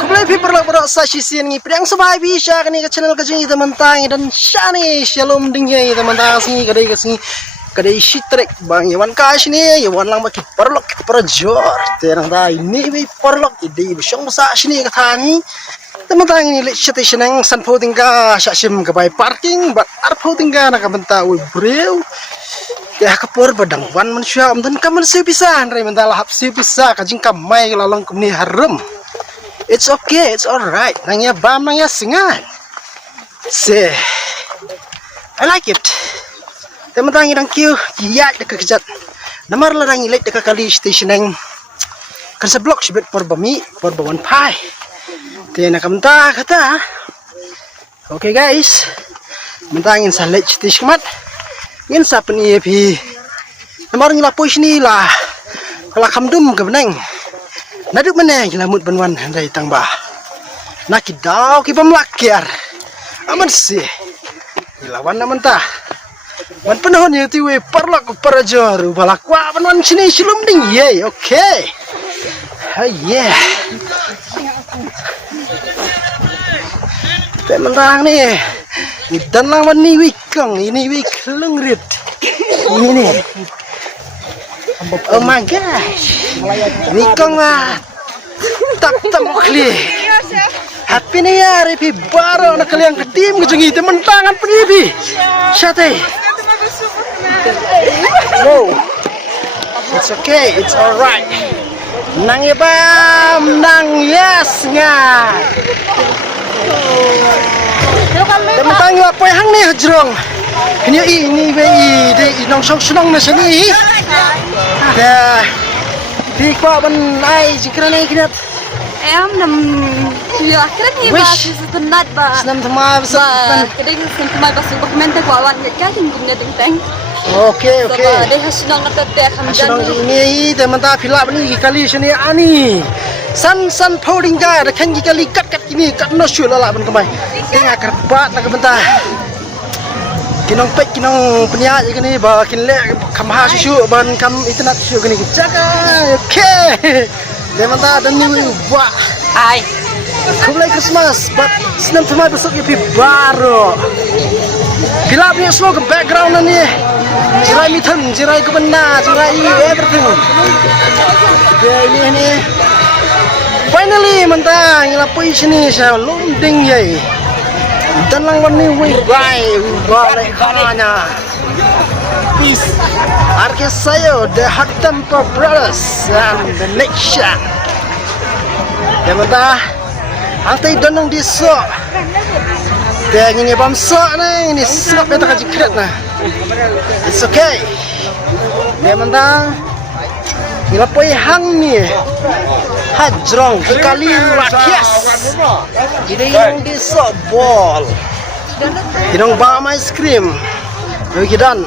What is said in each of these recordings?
Kumulai perlu berasa sisian ni priang sebai bisa kini ke channel kecil teman-teman dan shani shalom dingnya teman-teman sini kadai shitrek bang Iwan kas ni Iwan lang baki perlok perjor terang dah ini bi perlok ide bisong besar sini katani teman-teman ini lek station yang sanpo tinggal syaksim ke bay parking bat arpo tinggal nak benta ui breu ya kapur badang wan manusia dan kamar siu bisa rai mentala hap siu bisa kajing kamai lalang kumni harum. It's okay, it's alright. Nangya bam nangya singan. See, I like it. Teman-teman yang kyu, iya dekat kejat. Namar larang ilet dekat kali station yang kerja blok sibet porbami, porbawan pai. Tiada kamta kata. Okay guys, mentangin salet station mat. Ingin siapa ni pi? Namar ngila push ni lah. Kalau kamdum kebeneng. Naduk mana lamut banwan dari tangba. Nak kidau kibam lakyar. Aman sih. Ilawan naman ta. Man panahon yung tiwi parlak parajor. Balakwa banwan sini silum ding ye. Okay. Yeah. Teman-teman ni. Idan lawan ni wikang. Ini wik lengrit. Ini. Oh my gosh, ini kong tak mukli. Happy New Year, ipi baru nak kalian ketim kejengi teman tangan penipi. Syate. Wow, it's okay, it's alright. Nang yabam, nang yes nga. Teman-teman apa yang ni hajrong? Ini di nong sok sunong na sini. Ada di kuat ban ai jikran ai kinat. Em nằm akhirnya nih bahas setenat bah. Senam tema besar. Kadang senam bahas dokumenter kawan kita tinggalnya tentang. Oke. Deh hasilnya nggak ada Hasilnya ini teman-teman filap ini kali sini ani. San folding ka ada kan kali kat ini kat no shoot lah ban kemai. Tengah kerbat nak bentar. Kinong pek kinong penyak je ni ba kinlek kamha susu ban kam internet susu gini jaga okay deman ta dan ni wa ai kumlai Christmas but senam thamai besok ye baru filap ni semua ke background ni jirai mithun jirai kebena jirai everything dia ini finally mentang lapoi sini saya lunding ye dan lang ni we balik hanya peace arke sayo the hot temper brothers and the nation ya mata antai donong diso dia ini bamso ni ini sok beta kajikret nah it's okay ya mata ngilapoi hang ni hajrong kali rakyas ini yang diso bol inong bam ice cream begidan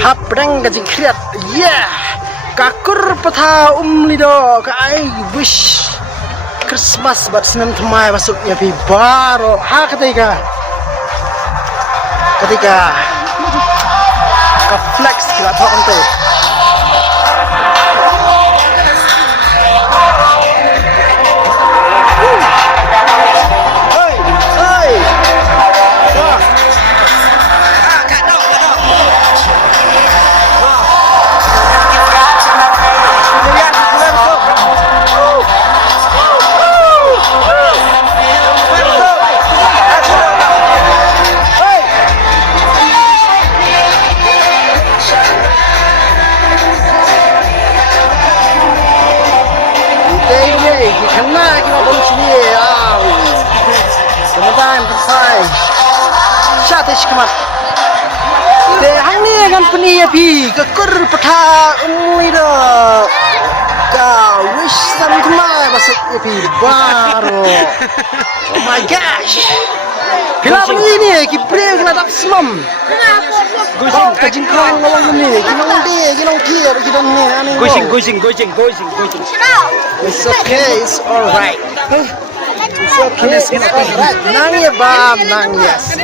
hapreng gajing kriat yeah kakur patha lido ka I wish Christmas bat senam thamai masuk ya pi baro ha ketika ka flex kila thok ante Kemat de hang ni kan peni api kekur patha lido ka wish sam thamai masuk api baru oh my gosh bila ni ki break na tak semam gusing kajing krong ngolong ni kinong kier kinong ni ani gusing it's okay it's alright it's okay it's alright nang ya bam nang yes